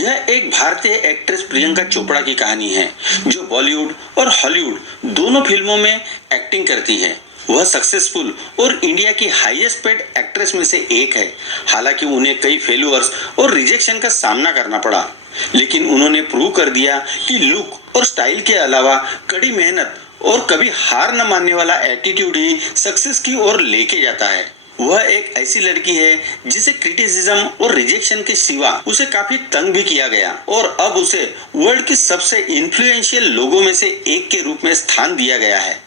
यह एक भारतीय एक्ट्रेस प्रियंका चोपड़ा की कहानी है जो बॉलीवुड और हॉलीवुड दोनों फिल्मों में एक्टिंग करती है। वह सक्सेसफुल और इंडिया की हाईएस्ट पेड एक्ट्रेस में से एक है। हालांकि उन्हें कई फेल्यूअर्स और रिजेक्शन का सामना करना पड़ा, लेकिन उन्होंने प्रूव कर दिया कि लुक और स्टाइल के अलावा कड़ी मेहनत और कभी हार न मानने वाला एटीट्यूड ही सक्सेस की ओर लेके जाता है। वह एक ऐसी लड़की है जिसे क्रिटिसिज्म और रिजेक्शन के सिवा उसे काफी तंग भी किया गया और अब उसे वर्ल्ड की सबसे इन्फ्लुएंशियल लोगों में से एक के रूप में स्थान दिया गया है।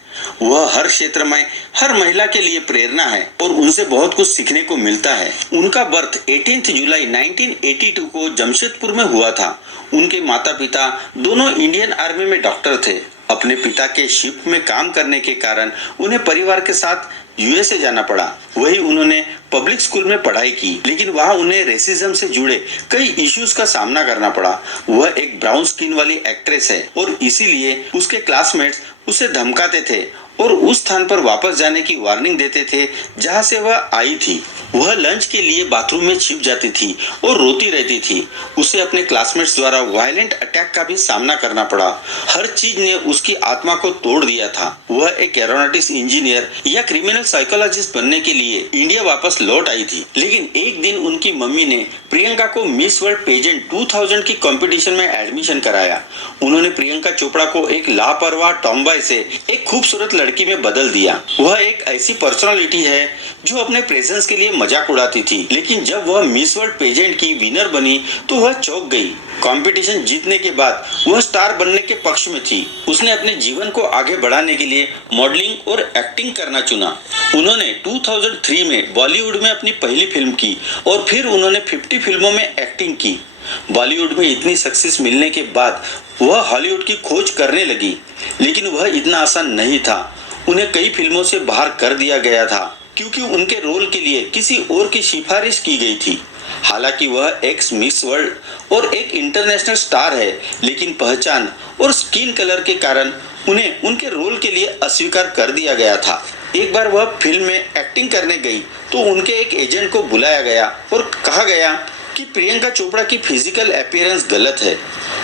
वह हर क्षेत्र में हर महिला के लिए प्रेरणा है और उनसे बहुत कुछ सीखने को मिलता है। उनका बर्थ 18 जुलाई 1982 को जमशेदपुर में हुआ था। उनके माता पिता दोनों इंडियन आर्मी में डॉक्टर थे। अपने पिता के शिप में काम करने के कारण उन्हें परिवार के साथ यूएसए जाना पड़ा। वही उन्होंने पब्लिक स्कूल में पढ़ाई की, लेकिन वहां उन्हें रेसिज्म से जुड़े कई इश्यूज का सामना करना पड़ा। वह एक ब्राउन स्किन वाली एक्ट्रेस है और इसीलिए उसके क्लासमेट्स उसे धमकाते थे और उस स्थान पर वापस जाने की वार्निंग देते थे जहां से वह आई थी। वह लंच के लिए बाथरूम में छिप जाती थी और रोती रहती थी। उसे अपने क्लासमेट्स द्वारा वायलेंट अटैक का भी सामना करना पड़ा। हर चीज ने उसकी आत्मा को तोड़ दिया था। वह एक एरोनॉटिक्स इंजीनियर या क्रिमिनल साइकोलॉजिस्ट बनने के लिए इंडिया वापस लौट आई थी, लेकिन एक दिन उनकी मम्मी ने प्रियंका को मिस वर्ल्ड पेजेंट 2000 की कंपटीशन में एडमिशन कराया। उन्होंने प्रियंका चोपड़ा को एक लापरवाह टॉमबॉय से एक खूबसूरत लड़की में बदल दिया। वह एक ऐसी पर्सनालिटी है जो अपने प्रेजेंस के लिए मजाक उड़ाती थी, लेकिन जब वह मिस वर्ल्ड पेजेंट की विनर बनी तो वह चौंक गई। कंपटीशन जीतने के बाद वह स्टार बनने के पक्ष में थी। उसने अपने जीवन को आगे बढ़ाने के लिए मॉडलिंग और एक्टिंग करना चुना। उन्होंने 2003 में बॉलीवुड में अपनी पहली फिल्म की और फिर उन्होंने 50 फिल्मों में एक्टिंग की। बॉलीवुड में इतनी सक्सेस मिलने के बाद वह हॉलीवुड की खोज करने लगी, लेकिन वह इतना आसान नहीं था। उन्हें कई फिल्मों से बाहर कर दिया गया था क्योंकि उनके रोल के लिए किसी और की सिफारिश की गई थी। हालांकि वह एक्स मिस वर्ल्ड और एक इंटरनेशनल स्टार है, लेकिन पहचान और स्किन कलर के कारण उन्हें उनके रोल के लिए अस्वीकार कर दिया गया था। एक बार वह फिल्म में एक्टिंग करने गई तो उनके एक एजेंट को बुलाया गया और कहा गया कि प्रियंका चोपड़ा की फिजिकल अपीयरेंस गलत है।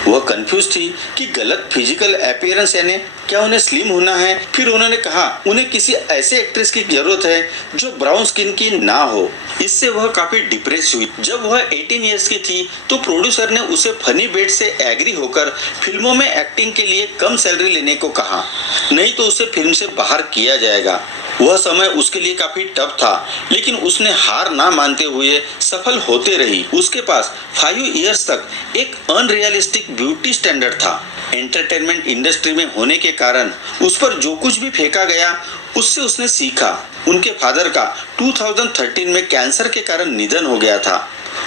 वह कंफ्यूज थी कि गलत फिजिकल अपीयरेंस यानी क्या उन्हें स्लिम होना है। फिर उन्होंने कहा उन्हें किसी ऐसे एक्ट्रेस की जरूरत है जो ब्राउन स्किन की ना हो। इससे वह काफी डिप्रेस हुई। जब वह 18 इयर्स की थी तो प्रोड्यूसर ने उसे फनी बेट से एग्री होकर फिल्मों में एक्टिंग के लिए कम सैलरी लेने को कहा, नहीं तो उसे फिल्म से बाहर किया जाएगा। वह समय उसके लिए काफी टफ था, लेकिन उसने हार ना मानते हुए सफल होते रही। उसके पास 5 इयर्स तक एक अनरियलिस्टिक ब्यूटी स्टैंडर्ड था। एंटरटेनमेंट इंडस्ट्री में होने के कारण उस पर जो कुछ भी फेंका गया उससे उसने सीखा। उनके फादर का 2013 में कैंसर के कारण निधन हो गया था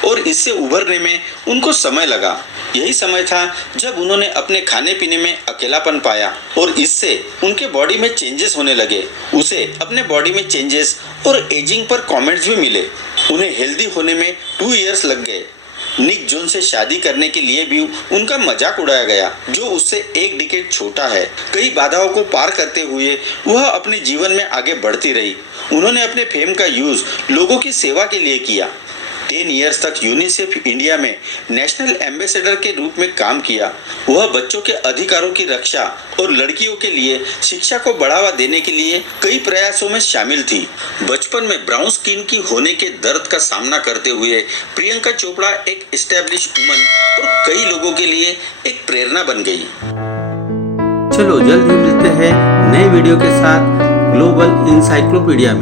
और इससे उभरने में उनको समय लगा। यही समय था जब उन्होंने अपने खाने पीने में अकेलापन पाया और इससे उनके बॉडी में चेंजेस होने लगे। उसे अपने बॉडी में चेंजेस और एजिंग पर कमेंट्स भी मिले। उन्हें हेल्दी होने में 2 इयर्स लग गए। निक जोन से शादी करने के लिए भी उनका मजाक उड़ाया गया, जो उससे 1 डिकेड छोटा है। कई बाधाओं को पार करते हुए वह अपने जीवन में आगे बढ़ती रही। उन्होंने अपने फेम का यूज लोगों की सेवा के लिए किया। 10 इयर्स तक यूनिसेफ इंडिया में नेशनल एम्बेसडर के रूप में काम किया। वह बच्चों के अधिकारों की रक्षा और लड़कियों के लिए शिक्षा को बढ़ावा देने के लिए कई प्रयासों में शामिल थी। बचपन में ब्राउन स्किन की होने के दर्द का सामना करते हुए प्रियंका चोपड़ा एक एस्टेब्लिश वुमन और कई लोगों के लिए एक प्रेरणा बन गई। चलो जल्द ही मिलते हैं नए वीडियो के साथ ग्लोबल इंसाइक्लोपीडिया में।